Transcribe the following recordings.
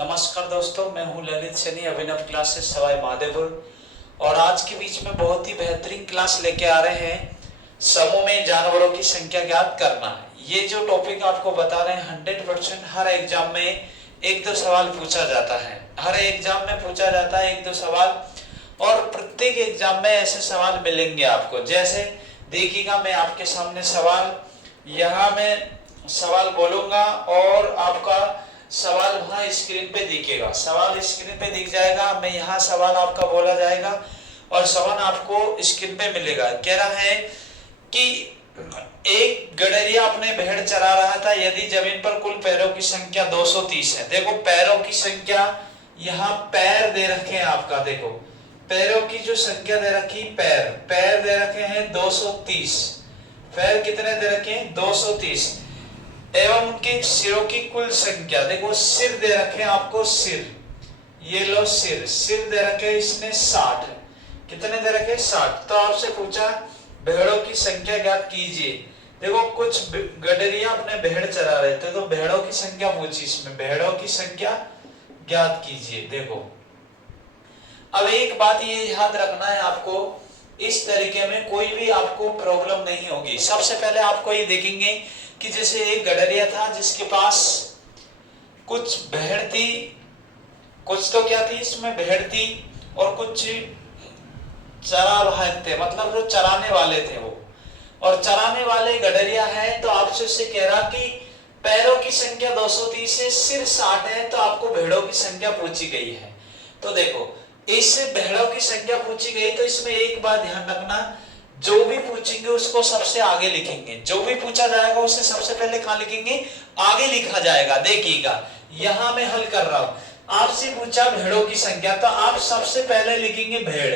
नमस्कार दोस्तों, मैं हूं ललित सैनी, अभिनव क्लासेस सवाई माधोपुर। और आज के बीच में बहुत ही बेहतरीन क्लास लेके आ रहे हैं। समूह में जानवरों की संख्या ज्ञात करना। ये जो टॉपिक आपको बता रहे हैं 100% हर एग्जाम में एक दो सवाल पूछा जाता है। हर एग्जाम में पूछा जाता है एक दो सवाल, और प्रत्येक एग्जाम में ऐसे सवाल मिलेंगे आपको। जैसे देखिएगा, मैं आपके सामने सवाल, यहाँ मैं सवाल बोलूंगा और आपका सवाल वहां स्क्रीन पे दिखेगा। सवाल स्क्रीन पे दिख जाएगा, मैं यहाँ सवाल आपका बोला जाएगा और सवाल आपको स्क्रीन पे मिलेगा। कह रहा है कि एक गडरिया अपने भेड़ चरा रहा था। यदि जमीन पर कुल पैरों की संख्या 230 है। देखो पैरों की संख्या, यहाँ पैर दे रखे हैं आपका। देखो पैरों की जो संख्या दे रखी, पैर दे रखे हैं 230। पैर कितने दे रखे हैं? 230। एवं उनके सिरों की कुल संख्या, देखो सिर दे रखे हैं आपको, सिर, ये लो सिर दे रखे हैं इसने 60। कितने दे रखे? 60। तो आपसे पूछा भेड़ों की संख्या ज्ञात कीजिए। देखो कुछ गडरिया अपने भेड़ चरा रहे थे, तो भेड़ों की संख्या पूछी इसमें, भेड़ों की संख्या ज्ञात कीजिए। देखो अब एक बात ये याद रखना है आपको, इस तरीके में कोई भी आपको प्रॉब्लम नहीं होगी। सबसे पहले आपको ये देखेंगे कि जैसे एक गडरिया था जिसके पास कुछ भेड़ थी, कुछ तो क्या थी इसमें, भेड़ थी, और कुछ चरावाहक थे, मतलब जो चराने वाले थे वो। और चराने वाले गडरिया है, तो आपसे उससे कह रहा कि पैरों की संख्या 230 है, सिर 60 है, तो आपको भेड़ों की संख्या पूछी गई है। तो देखो इस भेड़ों की संख्या पूछी गई, तो इसमें एक बात ध्यान रखना, जो भी पूछेंगे उसको सबसे आगे लिखेंगे। जो भी पूछा जाएगा उसे सबसे पहले कहां लिखेंगे? आगे लिखा जाएगा। देखिएगा यहां मैं हल कर रहा हूं। आपसे पूछा भेड़ों की संख्या, तो आप सबसे पहले लिखेंगे भेड़।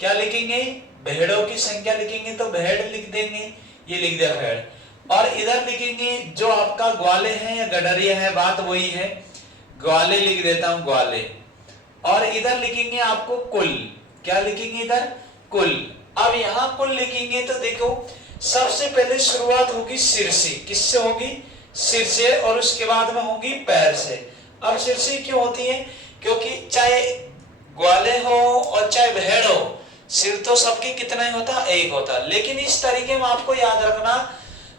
क्या लिखेंगे? भेड़ों की संख्या लिखेंगे, तो भेड़ लिख देंगे, ये लिख दिया भेड़। और इधर लिखेंगे जो आपका ग्वाले हैं या गडरिया है, बात वही है, ग्वाले लिख देता हूं, ग्वाले। और इधर लिखेंगे आपको कुल। क्या लिखेंगे? इधर कुल। अब यहां कुल लिखेंगे तो देखो सबसे पहले शुरुआत होगी सिर से। किससे होगी? सिर से, और उसके बाद में होगी पैर से। अब सिर से क्यों होती है? क्योंकि चाहे ग्वाले हो और चाहे भेड़ हो, सिर तो सबके कितना ही होता? एक होता। लेकिन इस तरीके में आपको याद रखना,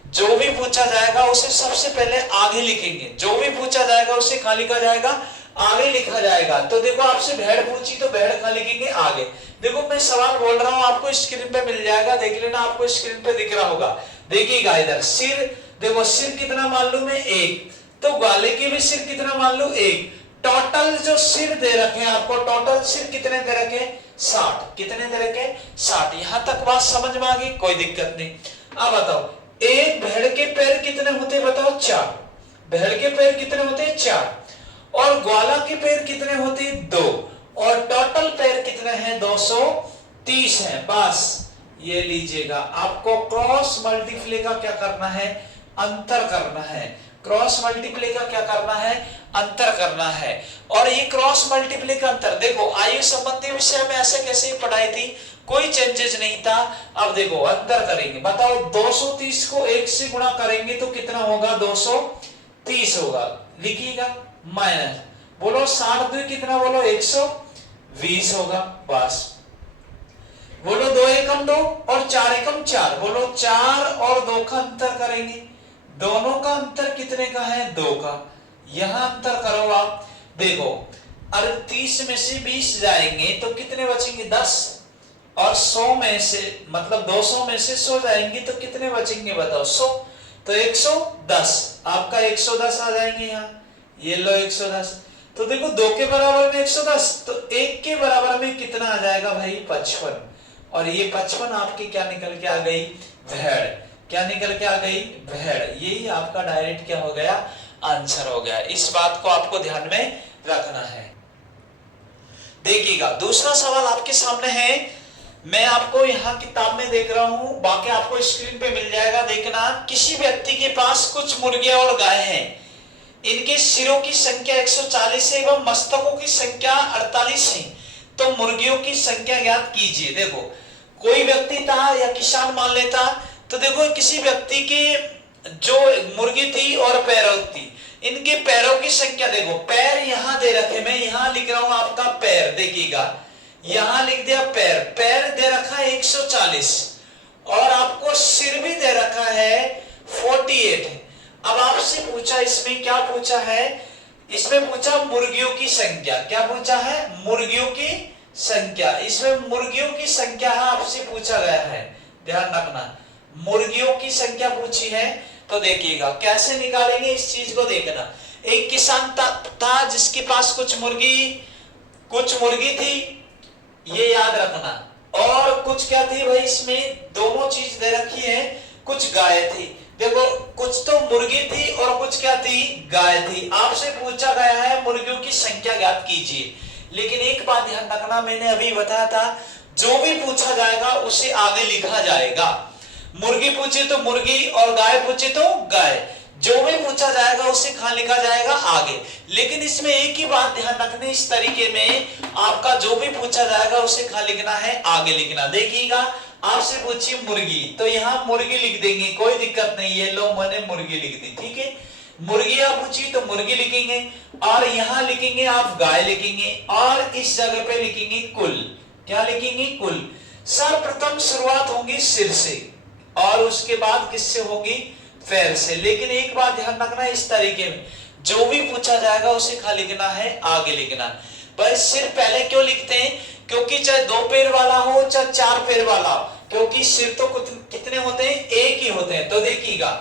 जो भी पूछा जाएगा उसे सबसे पहले आगे लिखेंगे। जो भी पूछा जाएगा उसे कहां लिखा जाएगा? आगे लिखा जाएगा। तो देखो आपसे भेड़ पूछी, तो भेड़ कहां लिखेंगे? आगे। देखो मैं सवाल बोल रहा हूं, आपको स्क्रीन पे मिल जाएगा, देख लेना, आपको स्क्रीन पे दिख रहा होगा। देखिएगा इधर सिर, देखो सिर कितना मालूम है? एक। तो ग्वाले की भी सिर कितना मान लो? एक। टोटल जो सिर दे रखे हैं आपको, टोटल सिर कितने दे रखे? 60। कितने दे रखे? 60। यहां तक बात समझ में आ गई? कोई दिक्कत नहीं। अब बताओ एक भेड़ के पैर कितने होते? बताओ 4। भेड़ के पैर कितने होते? 4। और ग्वाला के पैर कितने होते? 2। और टोटल पैर कितने हैं? 230 है। बस ये लीजिएगा, आपको क्रॉस मल्टीप्लाई का क्या करना है? अंतर करना है। क्रॉस मल्टीप्लाई का क्या करना है? अंतर करना है। और ये क्रॉस मल्टीप्लाई का अंतर, देखो आयु संबंधी विषय में ऐसे कैसे पढ़ाई थी, कोई चेंजेस नहीं था। अब देखो अंतर करेंगे, बताओ 230 को 1 से गुणा करेंगे तो कितना होगा? 230 होगा। लिखिएगा माइनस, बोलो 60 कितना? बोलो 120 होगा। बस बोलो 2 एकम 2 और 4 एकम 4, बोलो 4 और 2 का अंतर करेंगे। दोनों का अंतर कितने का है? 2 का। यहां अंतर करो आप, देखो 38 में से 20 जाएंगे तो कितने बचेंगे? 10। और 100 में से, मतलब 200 में से 100 जाएंगे तो कितने बचेंगे? बताओ 100। तो 110, आपका 110 आ जाएंगे यहाँ। ये लो 110। तो देखो 2 के बराबर में 110, तो 1 के बराबर में कितना आ जाएगा भाई? 55। और ये 55 आपकी क्या निकल के आ गई? भेड़। क्या निकल के आ गई? भेड़। यही आपका डायरेक्ट क्या हो गया? आंसर हो गया। इस बात को आपको ध्यान में रखना है। देखिएगा दूसरा सवाल आपके सामने है, मैं आपको यहाँ किताब में देख रहा हूं, बाकी आपको स्क्रीन पे मिल जाएगा, देखना। किसी व्यक्ति के पास कुछ मुर्गियां और गाय हैं। इनके सिरों की संख्या 140 है एवं मस्तकों की संख्या 48 है। तो मुर्गियों की संख्या ज्ञात कीजिए। देखो कोई व्यक्ति था या किसान मान लेता, तो देखो किसी व्यक्ति की जो मुर्गी थी और पैरों थी, इनके पैरों की संख्या देखो, पैर यहाँ यहाँ दे रखे, मैं यहाँ लिख रहा हूं आपका पैर, देखिएगा यहाँ लिख दिया पैर, पैर दे रखा है 140 और आपको सिर भी दे रखा है 48। अब आपसे पूछा, इसमें क्या पूछा है, इसमें पूछा मुर्गियों की संख्या, क्या पूछा है, मुर्गियों की संख्या। इसमें मुर्गियों की संख्या आपसे पूछा गया है, ध्यान रखना, मुर्गियों की संख्या पूछी है। तो देखिएगा कैसे निकालेंगे इस चीज को, देखना। एक किसान था जिसके पास कुछ मुर्गी थी, ये याद रखना, और कुछ क्या थी भाई, इसमें दोनों चीज दे रखी है, कुछ गाय थी। देखो कुछ तो मुर्गी थी और कुछ क्या थी, गाय थी। आपसे पूछा गया है मुर्गियों की संख्या ज्ञात कीजिए। लेकिन एक बात ध्यान रखना, मैंने अभी बताया था जो भी पूछा जाएगा उसे आगे लिखा जाएगा। मुर्गी पूछे तो मुर्गी और गाय पूछे तो गाय, जो भी पूछा जाएगा उसे कहां लिखा जाएगा, आगे। लेकिन इसमें एक ही बात ध्यान रखना, इस तरीके में आपका जो भी पूछा जाएगा उसे कहां लिखना है, आगे लिखना। देखिएगा आपसे पूछिए मुर्गी, तो यहाँ मुर्गी लिख देंगे, कोई दिक्कत नहीं है, लो मैंने मुर्गी लिख दी, ठीक है। मुर्गी आप पूछी तो मुर्गी लिखेंगे, और यहाँ लिखेंगे आप गाय लिखेंगे, और इस जगह पे लिखेंगे कुल, क्या लिखेंगे, कुल। सर्वप्रथम शुरुआत होगी सिर से और उसके बाद किससे होगी, पैर से। लेकिन एक बात ध्यान रखना, इस तरीके में जो भी पूछा जाएगा उसे कहां लिखना है, आगे लिखना। बस सिर पहले क्यों लिखते हैं, क्योंकि चाहे 2 पैर वाला हो चाहे 4 पैर वाला, क्योंकि सिर तो कितने होते हैं, एक ही होते हैं। तो देखिएगा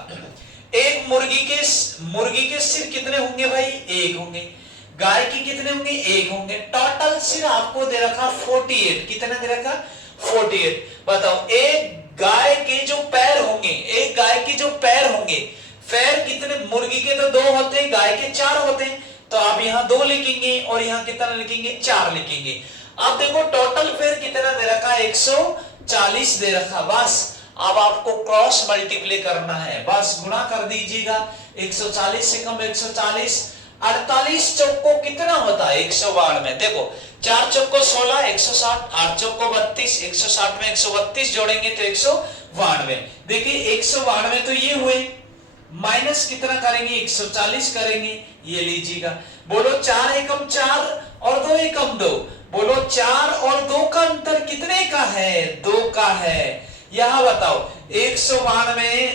एक मुर्गी के सिर कितने होंगे भाई, एक होंगे। गाय की कितने होंगे, एक होंगे। टोटल सिर आपको दे रखा 48, कितने दे रखा, 48। बताओ एक गाय के जो पैर होंगे, एक गाय के जो पैर होंगे, पैर कितने, मुर्गी के तो 2 होते हैं, गाय के 4 होते हैं। तो आप यहाँ 2 लिखेंगे और यहाँ कितना लिखेंगे, 4 लिखेंगे। अब देखो टोटल पैर कितना दे रखा, 140 दे रखा। बस अब आपको क्रॉस मल्टीप्लाई करना है, बस गुणा कर दीजिएगा। 140 से कम 140, 48 चौको कितना होता है, 192। देखो 4 चौको 16, 160, 8 चौको 32, 160 में 132 जोड़ेंगे तो 192। देखिए 192 तो ये हुए, माइनस कितना करेंगे, 140 करेंगे, ये लीजिएगा। बोलो 4 एकम 4 और 2 एकम 2, बोलो 4 और 2 का अंतर कितने का है, 2 का है। यहां बताओ 192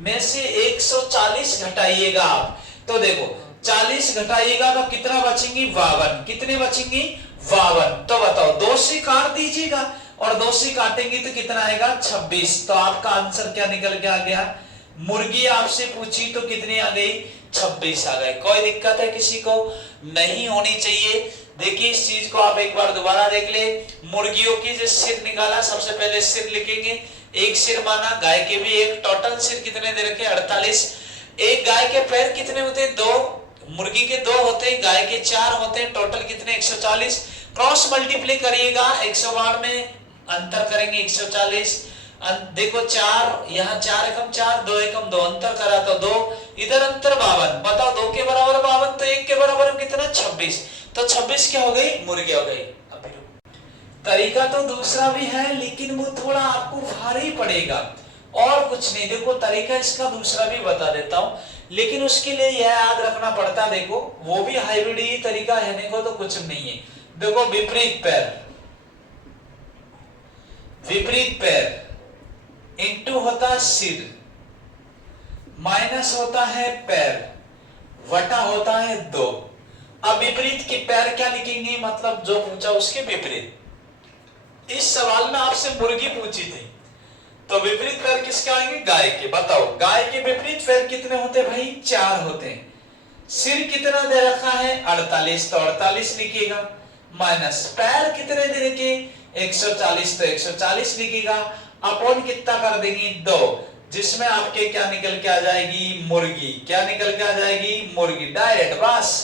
में से 140 घटाइएगा आप, तो देखो 40 घटाइएगा तो कितना बचेंगी, 52। कितने बचेंगी, 52। तो बताओ 2 से काट दीजिएगा, और 2 से काटेंगे तो कितना आएगा, 26। तो आपका आंसर क्या निकल के आ गया, मुर्गी आपसे पूछी तो कितनी आ गई, 26 आ गए। कोई दिक्कत है किसी को, नहीं होनी चाहिए। देखिए इस चीज को आप एक बार दोबारा देख ले। मुर्गियों की जो सिर निकाला, सबसे पहले सिर लिखेंगे, एक सिर माना, गाय के भी एक, टोटल सिर कितने दे रखे, 48। एक गाय के पैर कितने होते हैं, 2, मुर्गी के 2 होते हैं, गाय के 4 होते हैं, टोटल कितने, 140। क्रॉस मल्टीप्लाई करिएगा, 192 में अंतर करेंगे 140। देखो 4, यहाँ 4 एकम 4, 2 एकम 2, अंतर करा तो 2, इधर अंतर 52। बताओ 2 के बराबर 52 तो 1 के बराबर कितना, 26। तो 26 क्या हो गई, मुर्गी हो गई। तरीका तो दूसरा भी है, लेकिन वो थोड़ा आपको भारी पड़ेगा, और कुछ नहीं। देखो तरीका इसका दूसरा भी बता देता हूं, लेकिन उसके लिए यह याद रखना पड़ता है। देखो वो भी हाइब्रिड ही तरीका है, देखो तो कुछ नहीं है। देखो विपरीत पैर, विपरीत पैर इंटू होता सिर, माइनस होता है पैर, वटा होता है 2। अब विपरीत के पैर क्या लिखेंगे, मतलब जो पूछा उसके विपरीत। इस सवाल में आपसे मुर्गी पूछी थी, तो विपरीत पैर किसके आएंगे, गाय के। बताओ गाय के विपरीत पैर कितने होते हैं भाई, 4 होते हैं। सिर कितना दे रखा है, 48, तो 48 लिखिएगा, माइनस पैर कितने दे रखे, 140, तो 140 लिखिएगा, अपॉन कितना कर देंगे, 2, जिसमें आपके क्या निकल के आ जाएगी, मुर्गी। क्या निकल के आ जाएगी, मुर्गी, डायरेक्ट। बस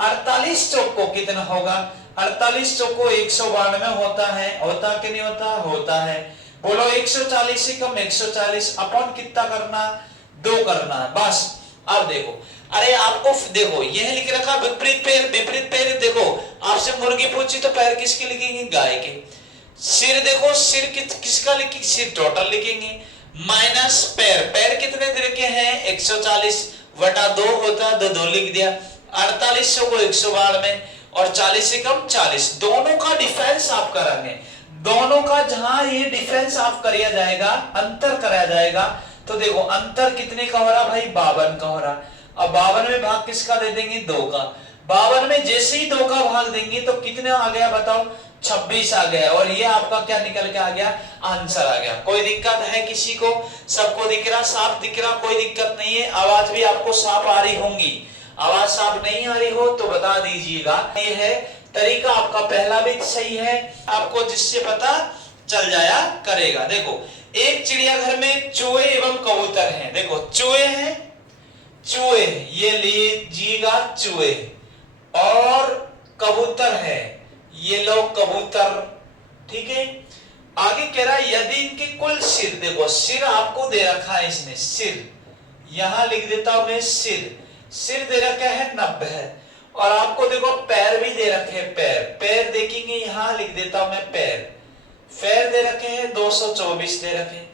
48 चौको कितना होगा, 48 चौको 192 होता है, होता कि नहीं होता, होता है। बोलो 140 से कम 140, अपॉन कितना करना, 2 करना है। बस अब देखो, अरे आपको देखो यह लिख रखा विपरीत पैर, विपरीत पैर। देखो आपसे मुर्गी पूछी तो पैर किसके लिखेंगे, गाय के। सिर देखो सिर किसका लिखेंगे, सिर टोटल लिखेंगे, माइनस पैर, पैर कितने दे रखे हैं, 140 वटा 2 होता, 2 लिख दिया। 4800 को 192 और 40 से कम 40, दोनों का डिफरेंस आप करेंगे। दोनों का जहां ये डिफरेंस आप कराया जाएगा, अंतर कराया जाएगा, तो देखो अंतर कितने का हो रहा भाई, 52 का हो रहा। अब 52 में भाग किसका दे देंगे, 2 का। 52 में जैसे ही 2 का भाग देंगे तो कितने आ गया बताओ, 26 आ गया। और ये आपका क्या निकल के आ गया, आंसर आ गया। कोई दिक्कत है किसी को, सबको दिख रहा, साफ दिख रहा, कोई दिक्कत नहीं है। आवाज भी आपको साफ आ रही होंगी, आवाज साफ नहीं आ रही हो तो बता दीजिएगा। ये है तरीका आपका, पहला भी सही है आपको, जिससे पता चल जाया करेगा। देखो एक चिड़ियाघर में चूहे एवं कबूतर हैं। देखो चूहे हैं, चूहे ये लीजिएगा चूहे, और कबूतर है, ये लो कबूतर, ठीक है। आगे कह रहा है यदि इनके कुल सिर, देखो सिर आपको दे रखा है इसने, सिर यहां लिख देता हूं मैं, सिर दे रखा है 90 है। और आपको देखो पैर भी दे रखे हैं, पैर देखेंगे यहां लिख देता हूं मैं पैर दे रखे हैं 224 दे रखे।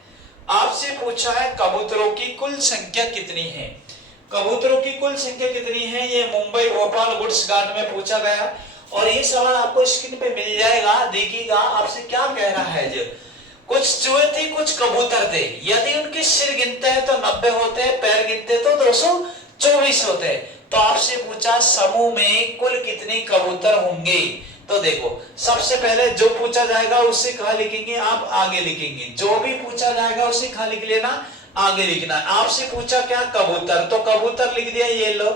आपसे पूछा है कबूतरों की कुल संख्या कितनी है, कबूतरों की कुल संख्या कितनी है, ये मुंबई भोपाल गुड्स गार्ड में पूछा गया। और ये सवाल आपको स्क्रीन पे मिल जाएगा, देखिएगा आपसे क्या कह रहा है। जो कुछ चूहे थे कुछ कबूतर थे, यदि उनके सिर गिनते हैं तो 90 होते हैं, पैर गिनते तो 224 होते हैं। तो आपसे पूछा समूह में कुल कितने कबूतर होंगे। तो देखो सबसे पहले जो पूछा जाएगा उसे कहाँ लिखेंगे, आप आगे लिखेंगे। जो भी पूछा जाएगा उसे कहाँ लिख लेना, आगे लिखना। आपसे पूछा क्या, कबूतर, तो कबूतर लिख दिया, ये लो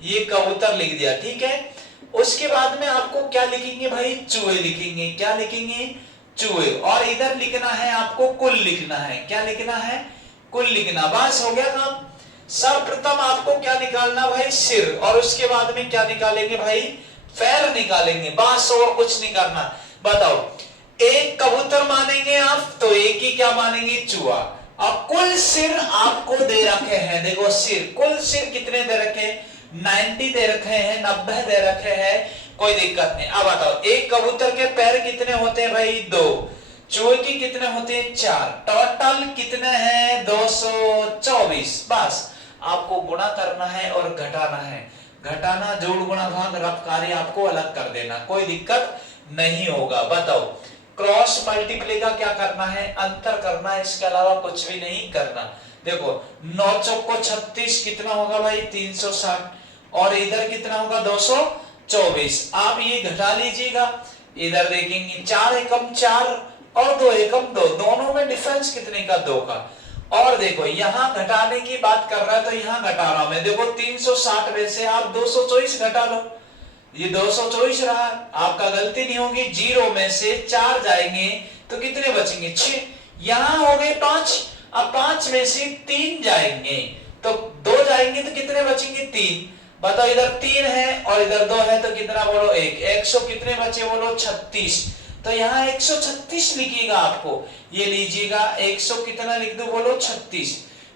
ये कबूतर लिख दिया, ठीक है। उसके बाद में आपको क्या लिखेंगे भाई, चूहे लिखेंगे, क्या लिखेंगे, चूहे। और इधर लिखना है आपको कुल लिखना है, क्या लिखना है, कुल लिखना। बस हो गया काम। सर्वप्रथम आपको क्या निकालना भाई, सिर, और उसके बाद में क्या निकालेंगे भाई, पैर निकालेंगे, बस और कुछ नहीं करना। बताओ एक कबूतर मानेंगे आप तो एक ही क्या मानेंगे, चूहा। अब कुल सिर आपको दे रखे हैं, देखो सिर, कुल सिर कितने दे रखे, 90 दे रखे हैं, 90 दे रखे हैं, कोई दिक्कत नहीं। अब बताओ एक कबूतर के पैर कितने होते हैं भाई, 2, चूहे की कितने होते हैं, 4, टोटल कितने हैं 224। बस आपको गुणा करना है और घटाना है, घटाना जोड़ गुणा भाग रफ कार्य आपको अलग कर देना, कोई दिक्कत नहीं होगा। बताओ क्रॉस मल्टीप्लाई का क्या करना है, अंतर करना है, इसके अलावा कुछ भी नहीं करना। देखो 9 चौको 36 कितना होगा भाई, 360, और इधर कितना होगा 224। आप ये घटा लीजिएगा, इधर देखेंगे 4 एकम 4 और 2 एकम 2, दोनों में डिफरेंस कितने का, 2 का। और देखो यहाँ घटाने की बात कर रहा है तो यहाँ घटा रहा हूं मैं। देखो 360 में से आप 224 घटा लो, ये 224 रहा, आपका गलती नहीं होगी। 0 में से 4 जाएंगे तो कितने बचेंगे, 6। यहाँ हो गए 5, अब 5 में से 3 जाएंगे तो 2 जाएंगे तो कितने बचेंगे, 3। बताओ इधर 3 है और इधर 2 है तो कितना बोलो, 1। 100 कितने बचे बोलो, 36। तो यहाँ 136 लिखिएगा आपको, ये लीजिएगा 100 कितना लिख दो बोलो, 36।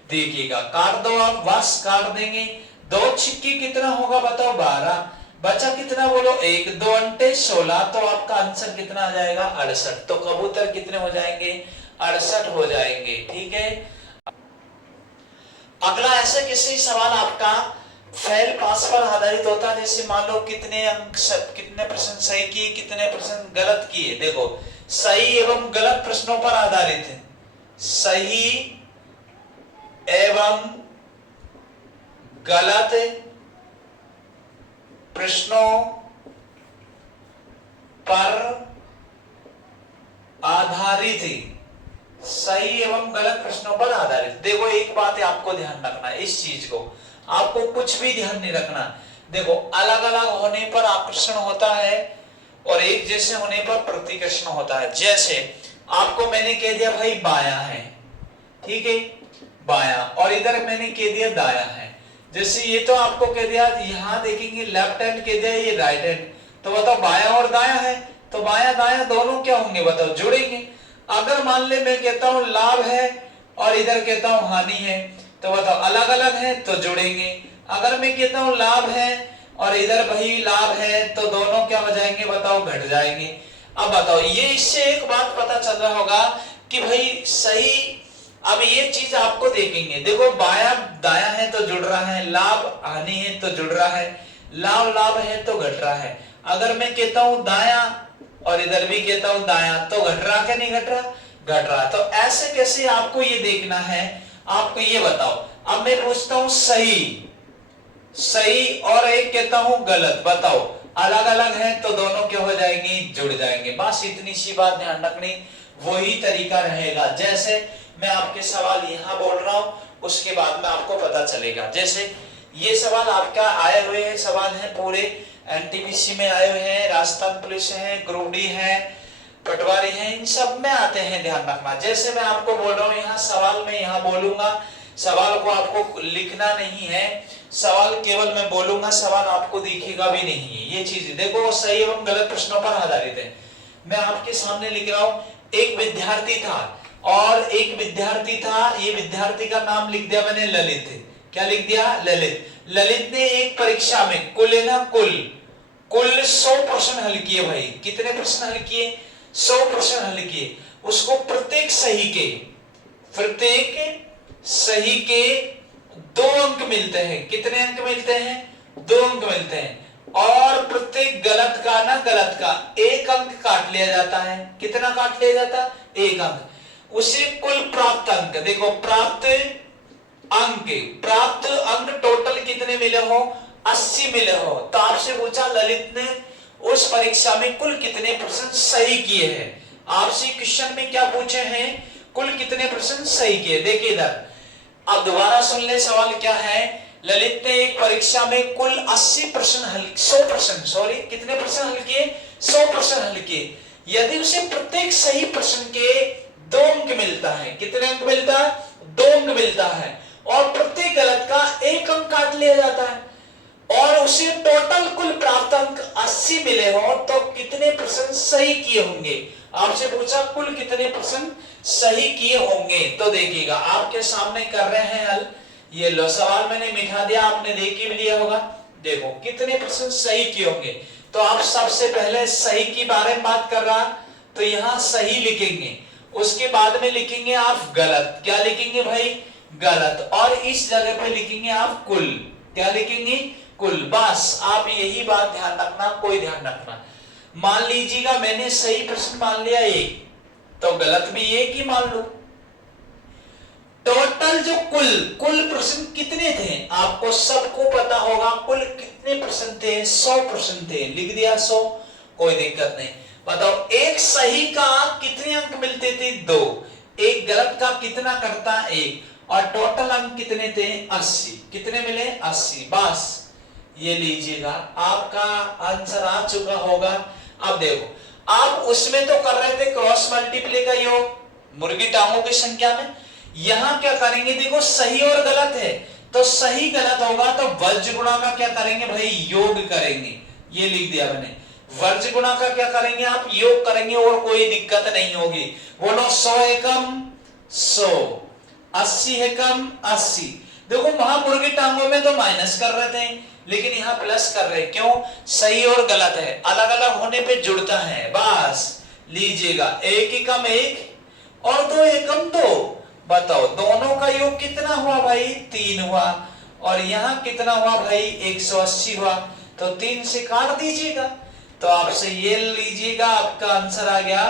देखिएगा काट दो आप, बस काट देंगे। 2 छिक्के कितना होगा बताओ, 12, बचा कितना बोलो, 1, 2 अंटे 16, तो आपका आंसर कितना आ जाएगा, 68। तो कबूतर कितने हो जाएंगे, 68 हो जाएंगे, ठीक है। अगला ऐसे किसी सवाल आपका फेल पास पर आधारित होता है, जैसे मान लो कितने अंक, कितने प्रश्न सही किए, कितने प्रश्न गलत किए। देखो सही एवं गलत प्रश्नों पर आधारित है, सही एवं गलत प्रश्नों पर आधारित है, सही एवं गलत प्रश्नों पर आधारित। देखो एक बात है आपको ध्यान रखना है, इस चीज को आपको कुछ भी ध्यान नहीं रखना। देखो अलग अलग होने पर आकर्षण होता है और एक जैसे होने पर प्रतिकर्षण होता है। जैसे आपको मैंने कह दिया भाई बाया है, ठीक है, बाया, और इधर मैंने कह दिया दाया है। जैसे ये तो आपको कह दिया, यहां देखेंगे लेफ्ट हैंड कह दिया, ये राइट हैंड, तो बताओ बाया और दाया है तो बाया दाया दोनों क्या होंगे बताओ, जुड़ेंगे। अगर मान ले मैं कहता हूं लाभ है और इधर कहता हूं हानि है, तो बताओ अलग अलग है तो जुड़ेंगे। अगर मैं कहता हूं लाभ है और इधर भाई लाभ है तो दोनों क्या हो जाएंगे बताओ, घट जाएंगे। अब बताओ ये इससे एक बात पता चल रहा होगा कि भाई सही। अब ये चीज आपको देखेंगे, देखो बाया दाया है तो जुड़ रहा है, लाभ हानि है तो जुड़ रहा है, लाभ लाभ है तो घट रहा है। अगर मैं कहता हूं दाया और इधर भी कहता हूं दाया, तो घट रहा क्या नहीं घट रहा? घट रहा। तो ऐसे कैसे आपको ये देखना है, आपको ये बताओ। अब मैं पूछता हूं सही, सही और एक कहता हूं गलत, बताओ अलग अलग है तो दोनों क्या हो जाएंगे? जुड़ जाएंगे। बस इतनी सी बात ध्यान रखनी, वही तरीका रहेगा। जैसे मैं आपके सवाल यहां बोल रहा हूं, उसके बाद में आपको पता चलेगा। जैसे ये सवाल आपका आए हुए हैं, सवाल है पूरे एनटीपीसी में आए हुए हैं, राजस्थान पुलिस है, ग्रुप डी है, पटवारी है, इन सब में आते हैं, ध्यान रखना। जैसे मैं आपको बोल रहा हूँ यहाँ सवाल में यहाँ बोलूंगा, सवाल को आपको लिखना नहीं है, सवाल केवल मैं बोलूंगा, सवाल आपको दिखेगा भी नहीं है। ये चीज देखो सही एवं गलत प्रश्नों पर आधारित है। मैं आपके सामने लिख रहा हूं, एक विद्यार्थी था और एक विद्यार्थी था, ये विद्यार्थी का नाम लिख दिया मैंने ललित। क्या लिख दिया? ललित। ललित ने एक परीक्षा में कुल है ना, कुल 100 प्रश्न हल किए। भाई कितने प्रश्न हल किए? 100 प्रश्न हल किए। उसको प्रत्येक सही के 2 अंक मिलते हैं। कितने अंक मिलते हैं? 2 अंक मिलते हैं। और प्रत्येक गलत का 1 अंक काट लिया जाता है। कितना काट लिया जाता? 1 अंक। उसे कुल प्राप्त अंक, देखो प्राप्त अंक टोटल कितने मिले हो? 80 मिले हो। तो आपसे पूछा ललित ने उस परीक्षा में कुल कितने प्रश्न सही किए हैं। आपसे क्वेश्चन में क्या पूछे हैं? कुल कितने प्रश्न सही किए। देखिए इधर, अब दोबारा सुन ले सवाल क्या है। ललित ने एक परीक्षा में कुल 100 प्रश्न कितने प्रश्न हल किए? 100 प्रश्न हल किए। यदि उसे प्रत्येक सही प्रश्न के 2 अंक मिलता है, कितने अंक मिलता है? 2 अंक मिलता है। और प्रत्येक गलत का 1 अंक काट लिया जाता है, और उसे टोटल कुल प्राप्त अंक 80 मिले हो, तो कितने प्रश्न सही किए होंगे? आपसे पूछा कुल कितने प्रश्न सही किए होंगे। तो देखिएगा आपके सामने कर रहे हैं हल। ये लो सवाल मैंने मिटा दिया, आपने देख ही लिया होगा। देखो कितने प्रश्न सही किए होंगे। तो आप सबसे पहले सही की बारे में बात कर रहा, तो यहाँ सही लिखेंगे, उसके बाद में लिखेंगे आप गलत। क्या लिखेंगे भाई? गलत। और इस जगह पे लिखेंगे आप कुल। क्या लिखेंगे? कुल। बस आप यही बात ध्यान रखना, कोई ध्यान रखना। मान लीजिएगा मैंने सही प्रश्न मान लिया 1, तो गलत भी 1 ही मान लो। टोटल जो कुल प्रश्न कितने थे आपको सबको पता होगा। कुल कितने प्रश्न थे? 100 प्रश्न थे। लिख दिया 100, कोई दिक्कत नहीं। बताओ एक सही का कितने अंक मिलते थे? 2। एक गलत का कितना करता? 1। और टोटल अंक कितने थे? 80। कितने मिले? 80। बस ये लीजिएगा, आपका आंसर आ चुका होगा। अब देखो आप उसमें तो कर रहे थे क्रॉस मल्टीप्लाई का योग, मुर्गी टांगों की संख्या में। यहां क्या करेंगे? देखो सही और गलत है, तो सही गलत होगा तो वर्ज गुणा का क्या करेंगे भाई? योग करेंगे। ये लिख दिया मैंने। वर्ज गुणा का क्या करेंगे आप? योग करेंगे, और कोई दिक्कत नहीं होगी। बोलो 100 एकम 100, 80 एकम 80। देखो वहां मुर्गी टांगों में तो माइनस कर रहे थे, लेकिन यहाँ प्लस कर रहे। क्यों? सही और गलत है, अलग अलग होने पे जुड़ता है। बस लीजिएगा 1 एकम 1 और 2 एकम 2। बताओ दोनों का योग कितना हुआ भाई? 3 हुआ। और यहाँ कितना हुआ भाई? 180 हुआ। तो 3 से काट दीजिएगा। तो आपसे ये लीजिएगा, आपका आंसर आ गया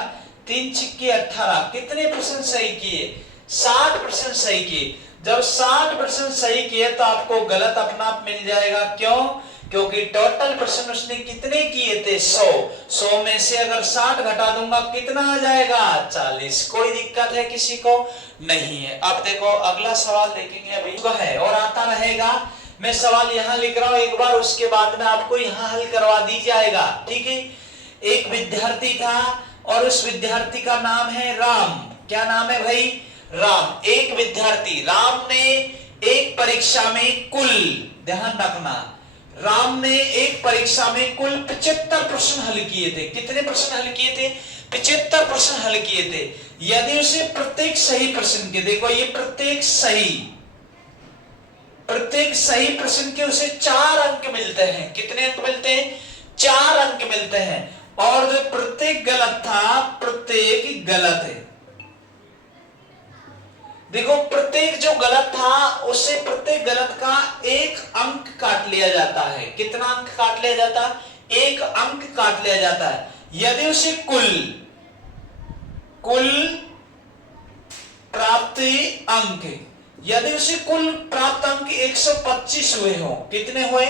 3 छिक्के 18। कितने प्रश्न सही किए? 60 प्रश्न सही किए। जब 60% सही किए तो आपको गलत अपना आप मिल जाएगा। क्यों? क्योंकि टोटल प्रश्न उसने कितने किए थे? 100 में से अगर 60 घटा दूंगा कितना आ जाएगा? 40। कोई दिक्कत है किसी को? नहीं है। अब देखो अगला सवाल देखेंगे, अभी है और आता रहेगा। मैं सवाल यहाँ लिख रहा हूं एक बार, उसके बाद में आपको यहाँ हल करवा दी जाएगा। ठीक है। एक विद्यार्थी था और उस विद्यार्थी का नाम है राम। क्या नाम है भाई? राम। एक विद्यार्थी राम ने एक परीक्षा में कुल, ध्यान रखना, राम ने एक परीक्षा में कुल 75 प्रश्न हल किए थे। कितने प्रश्न हल किए थे? 75 प्रश्न हल किए थे। यदि उसे प्रत्येक सही प्रश्न के, देखो ये प्रत्येक सही प्रश्न के उसे 4 अंक मिलते हैं। कितने अंक मिलते हैं? 4 अंक मिलते हैं। और जो प्रत्येक गलत था, प्रत्येक गलत है। देखो प्रत्येक जो गलत था उससे प्रत्येक गलत का एक अंक काट लिया जाता है। कितना अंक काट लिया जाता है? एक अंक काट लिया जाता है। यदि उसे कुल प्राप्त अंक, यदि उसे कुल प्राप्त अंक 125 हुए हो, कितने हुए?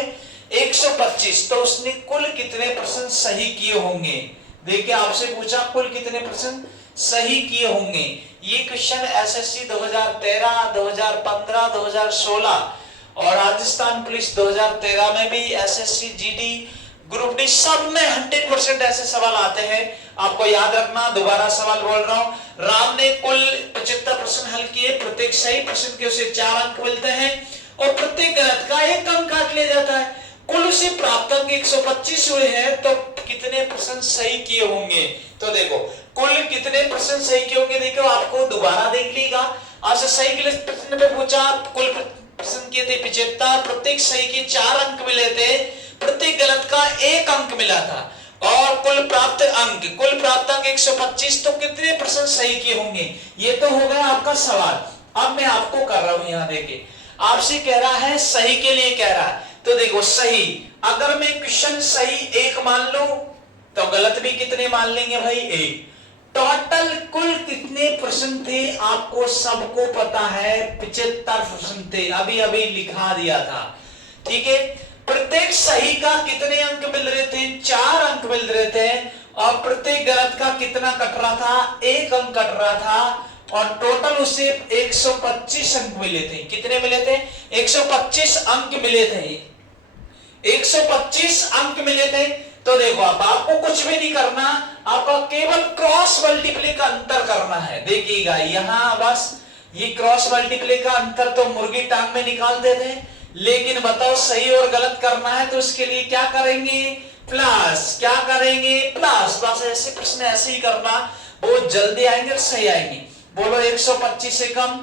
125, तो उसने कुल कितने प्रश्न सही किए होंगे? देखिए आपसे पूछा कुल कितने प्रश्न सही किए होंगे। ये क्वेश्चन एसएससी 2013, 2015, 2016 और राजस्थान पुलिस 2013 में भी, एसएससी जीडी ग्रुप डी सब में 100% ऐसे सवाल आते हैं। आपको याद रखना, दोबारा सवाल बोल रहा हूं। राम ने कुल 75 प्रश्न हल किए, प्रत्येक सही प्रश्न के उसे 4 अंक मिलते हैं और प्रत्येक गलत का 1 अंक काट लिया जाता है। कुल उसे प्राप्त अंक 125 हुए हैं, तो कितने प्रश्न सही किए होंगे? तो देखो कुल कितने प्रश्न सही किए होंगे, देखो आपको दोबारा देख लीजिएगा। आपसे सही के लिए प्रश्न पे पूछा, कुल प्रश्न किए थे 75, प्रत्येक सही के 4 अंक मिले थे, प्रत्येक गलत का 1 अंक मिला था और कुल प्राप्त अंक 125, तो कितने प्रश्न सही किए होंगे? ये तो हो गया आपका सवाल। अब मैं आपको कर रहा हूं, यहां देखिए आपसे कह रहा है सही के लिए कह रहा है, तो देखो सही, अगर मैं क्वेश्चन सही 1 मान लूं तो गलत भी कितने मान लेंगे भाई? 1। टोटल कुल कितने प्रश्न थे आपको सबको पता है? 75 प्रश्न थे, अभी अभी लिखा दिया था, ठीक है। प्रत्येक सही का कितने अंक मिल रहे थे? 4 अंक मिल रहे थे और प्रत्येक गलत का कितना कट रहा था? 1 अंक कट रहा था और टोटल उसे 125 अंक मिले थे। कितने मिले थे? 125 अंक मिले थे, 125 अंक मिले थे। तो देखो अब आपको कुछ भी नहीं करना, आपको केवल क्रॉस मल्टीप्लाई का अंतर करना है। देखिएगा यहां बस ये क्रॉस मल्टीप्लाई का अंतर तो मुर्गी टांग में निकालते थे, लेकिन बताओ सही और गलत करना है तो इसके लिए क्या करेंगे? प्लस। क्या करेंगे? प्लस। बस ऐसे प्रश्न ऐसे ही करना, बहुत जल्दी आएंगे और सही आएंगे। बोलो 125 से कम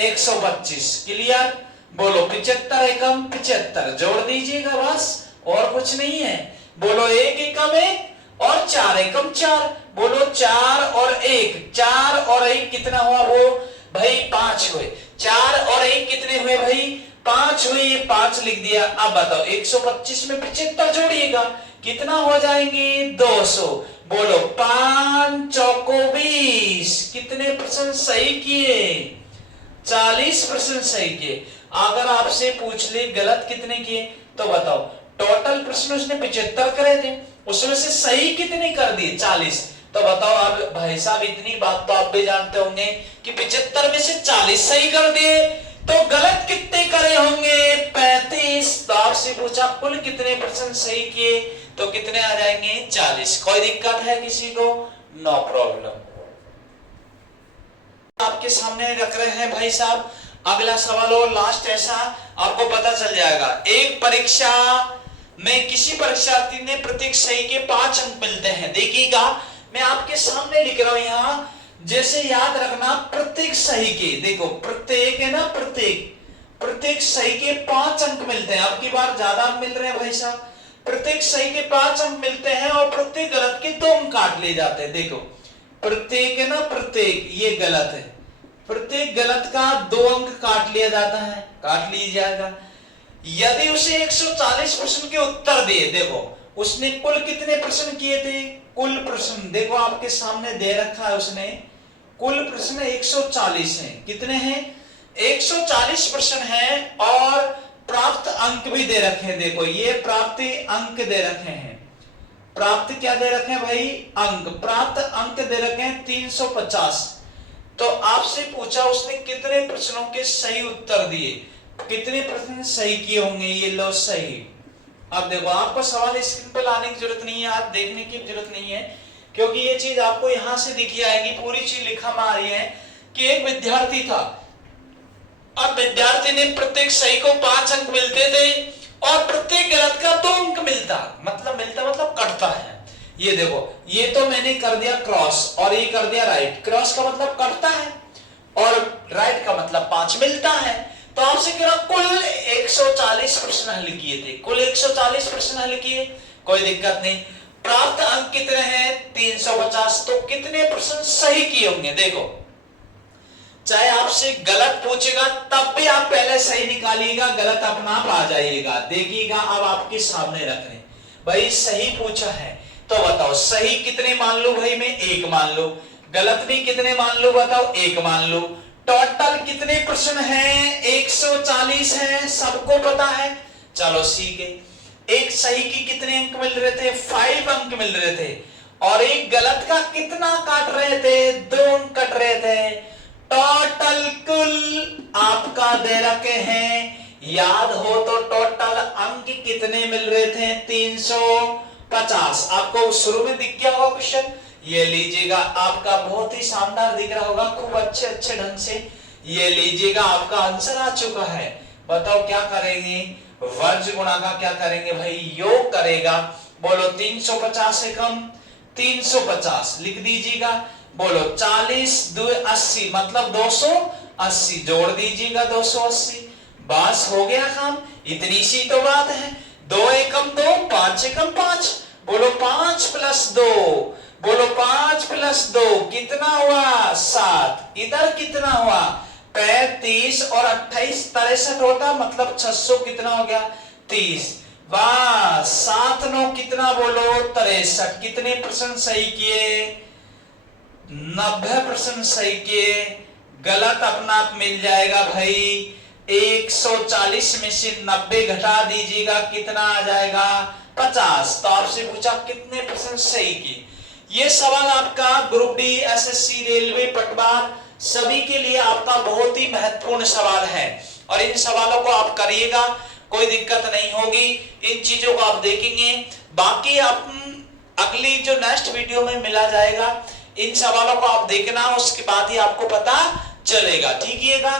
125, क्लियर? बोलो 75 एकम 75, जोड़ दीजिएगा बस, और कुछ नहीं है। बोलो 1 एकम 1 और 4 एकम 4, बोलो 4 और 1, 4 और 1 कितना हुआ? वो भाई 5 हुए। 4 और 1 कितने हुए भाई? 5 हुए, ये 5 लिख दिया। अब बताओ 125 में 75 जोड़िएगा, कितना हो जाएंगे? 200। बोलो 5 चौको 20, कितने प्रश्न सही किए? 40 प्रश्न सही किए। अगर आपसे पूछ ले गलत कितने किए तो बताओ, टोटल प्रश्न उसने 75 करे थे, उसमें से सही कितने कर दिए? 40। तो बताओ अब भाई साहब इतनी बात तो आप भी जानते होंगे कि 75 में से 40 सही कर दिए, तो गलत कितने करे होंगे? 35। तो आपसे पूछा कुल कितने प्रश्न सही किए, तो कितने आ जाएंगे? 40। कोई दिक्कत है किसी को? No problem. आपके सामने रख रहे हैं भाई साहब अगला सवाल और लास्ट, ऐसा आपको पता चल जाएगा। एक परीक्षा में किसी परीक्षार्थी ने प्रत्येक सही के 5 अंक मिलते हैं। देखिएगा मैं आपके सामने लिख रहा हूं यहां, जैसे याद रखना प्रत्येक सही के, देखो प्रत्येक है ना, प्रत्येक सही के 5 अंक मिलते हैं। अब की बार ज्यादा मिल रहे हैं भाई साहब, प्रत्येक सही के 5 अंक मिलते हैं और प्रत्येक गलत के 2 अंक काट लिए जाते हैं। देखो प्रत्येक है ना, प्रत्येक ये गलत है, प्रत्येक गलत का 2 अंक काट लिया जाता है, काट लीजिएगा। यदि उसे 140 प्रश्न के उत्तर दिए, देखो उसने कुल कितने प्रश्न किए थे? कुल प्रश्न देखो आपके सामने दे रखा है, उसने कुल प्रश्न 140 हैं। कितने हैं? 140 प्रश्न हैं और प्राप्त अंक भी दे रखे हैं। देखो ये प्राप्ति अंक दे रखे हैं, प्राप्त क्या दे रखे हैं भाई? अंक। प्राप्त अंक दे रखे हैं 350। तो आपसे पूछा उसने कितने प्रश्नों के सही उत्तर दिए, कितने प्रश्न सही किए होंगे? ये लो सही। अब देखो आपको सवाल स्क्रीन पर लाने की जरूरत नहीं है, आप देखने की जरूरत नहीं है, क्योंकि ये चीज आपको यहां से दिखी आएगी, पूरी चीज लिखा में आ रही है कि एक विद्यार्थी था। अब विद्यार्थी ने प्रत्येक सही को 5 अंक मिलते थे और प्रत्येक गलत का 2 अंक मिलता मतलब कटता है। ये देखो ये तो मैंने कर दिया क्रॉस और ये कर दिया राइट। क्रॉस का मतलब कटता है और राइट का मतलब 5 मिलता है। तो आपसे कह रहा कुल 140 प्रश्न हल किए थे, कुल 140 प्रश्न हल किए, कोई दिक्कत नहीं। प्राप्त अंक कितने हैं? 350। तो कितने प्रश्न सही किए होंगे? देखो चाहे आपसे गलत पूछेगा तब भी आप पहले सही निकालिएगा, गलत अपना आप आ जाइएगा। देखिएगा अब आपके सामने रख रहे भाई, सही पूछा है तो बताओ सही कितने मान लो भाई, मैं 1 मान लो। गलत भी कितने मान लो बताओ, 1 मान लो। टोटल कितने प्रश्न हैं, 140 हैं, सबको पता है। चलो ठीक है, एक सही की कितने अंक मिल रहे थे, 5 अंक मिल रहे थे, और एक गलत का कितना काट रहे थे, 2 अंक कट रहे थे। टोटल कुल आपका दे रखे हैं, याद हो तो टोटल अंक कितने मिल रहे थे, 350। आपको शुरू में दिख गया होगा क्वेश्चन, ये लीजिएगा आपका बहुत ही शानदार दिख रहा होगा, खूब अच्छे अच्छे ढंग से। ये लीजिएगा आपका आंसर आ चुका है। बताओ क्या करेंगे, वर्ज गुणा का क्या करेंगे भाई, योग करेगा। बोलो 350 से कम 350 लिख दीजिएगा। बोलो 40 2 80 मतलब 280, जोड़ दीजिएगा 280। बस हो गया काम, इतनी सी तो बात है। 2 एकम 2, 5 एकम 5। बोलो 5 + 2, बोलो 5 + 2 कितना हुआ, 7। इधर कितना हुआ, 35 और 28 63 होता, मतलब 600 कितना हो गया, 30। बस 7 9 कितना बोलो, 63। कितने प्रश्न सही किए, 90% सही किए। गलत अपना आप मिल जाएगा भाई। 140 में से 90 घटा दीजिएगा, कितना आ जाएगा, 50। तो आपसे पूछा कितने प्रश्न सही किए। ये सवाल आपका ग्रुप डी, एसएससी, रेलवे, पटवार सभी के लिए आपका बहुत ही महत्वपूर्ण सवाल है, और इन सवालों को आप करिएगा, कोई दिक्कत नहीं होगी। इन चीजों को आप देखेंगे। बाकी आप अगली जो नेक्स्ट वीडियो में मिला जाएगा, इन सवालों को आप देखना, उसके बाद ही आपको पता चलेगा। ठीक है,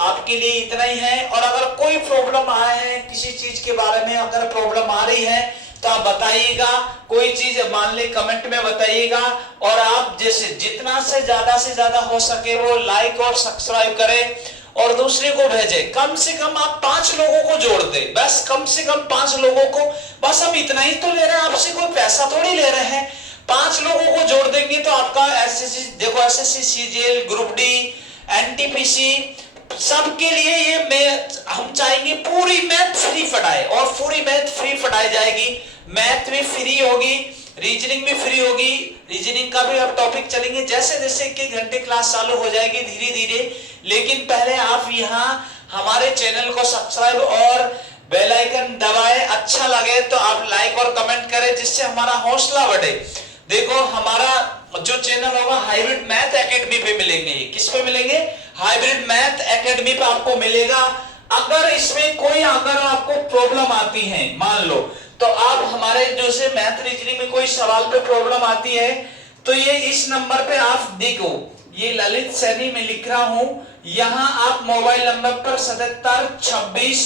आपके लिए इतना ही है। और अगर कोई प्रॉब्लम आया है किसी चीज के बारे में, अगर प्रॉब्लम आ रही है तो आप बताइएगा, कोई चीज मान ले कमेंट में बताइएगा। और आप जैसे जितना से ज्यादा हो सके वो लाइक और सब्सक्राइब करें और दूसरे को भेजे। कम से कम आप 5 लोगों को जोड़ दे, बस कम से कम 5 लोगों को। बस हम इतना ही तो ले रहे हैं आपसे, कोई पैसा थोड़ी ले रहे हैं। 5 लोगों को जोड़ देंगे तो आपका एसएससी, देखो SSC, CGL, group D, NTPC सबके लिए ये मैथ हम चाहेंगे पूरी मैथ फ्री पढ़ाए, और पूरी मैथ फ्री पढ़ाई जाएगी। मैथ भी फ्री होगी, रीजनिंग भी फ्री होगी। रीजनिंग का भी अब टॉपिक चलेंगे, जैसे जैसे 1 घंटे क्लास चालू हो जाएगी धीरे धीरे। लेकिन पहले आप यहाँ हमारे चैनल को सब्सक्राइब और बेल आइकन दबाएं। अच्छा लगे तो आप लाइक और कमेंट करें, जिससे हमारा हौसला बढ़े। देखो हमारा जो चैनल होगा हाइब्रिड मैथ एकेडमी पे मिलेंगे। किस पे मिलेंगे, हाइब्रिड मैथ एकेडमी पे आपको मिलेगा। अगर इसमें कोई अगर आपको प्रॉब्लम आती है, मान लो तो आप हमारे जो से मैथ रीजनिंग में कोई सवाल पे प्रॉब्लम आती है, तो ये इस नंबर पे आप देखो, ये ललित सैनी में लिख रहा हूं, यहाँ आप मोबाइल नंबर पर 77 26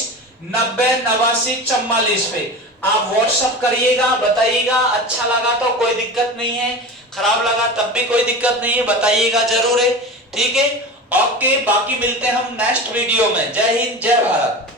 90 89 44 पे आप व्हाट्सएप करिएगा, बताइएगा। अच्छा लगा तो कोई दिक्कत नहीं है, खराब लगा तब भी कोई दिक्कत नहीं है, बताइएगा जरूर है। ठीक है, ओके। बाकी मिलते हैं हम नेक्स्ट वीडियो में। जय हिंद, जय भारत।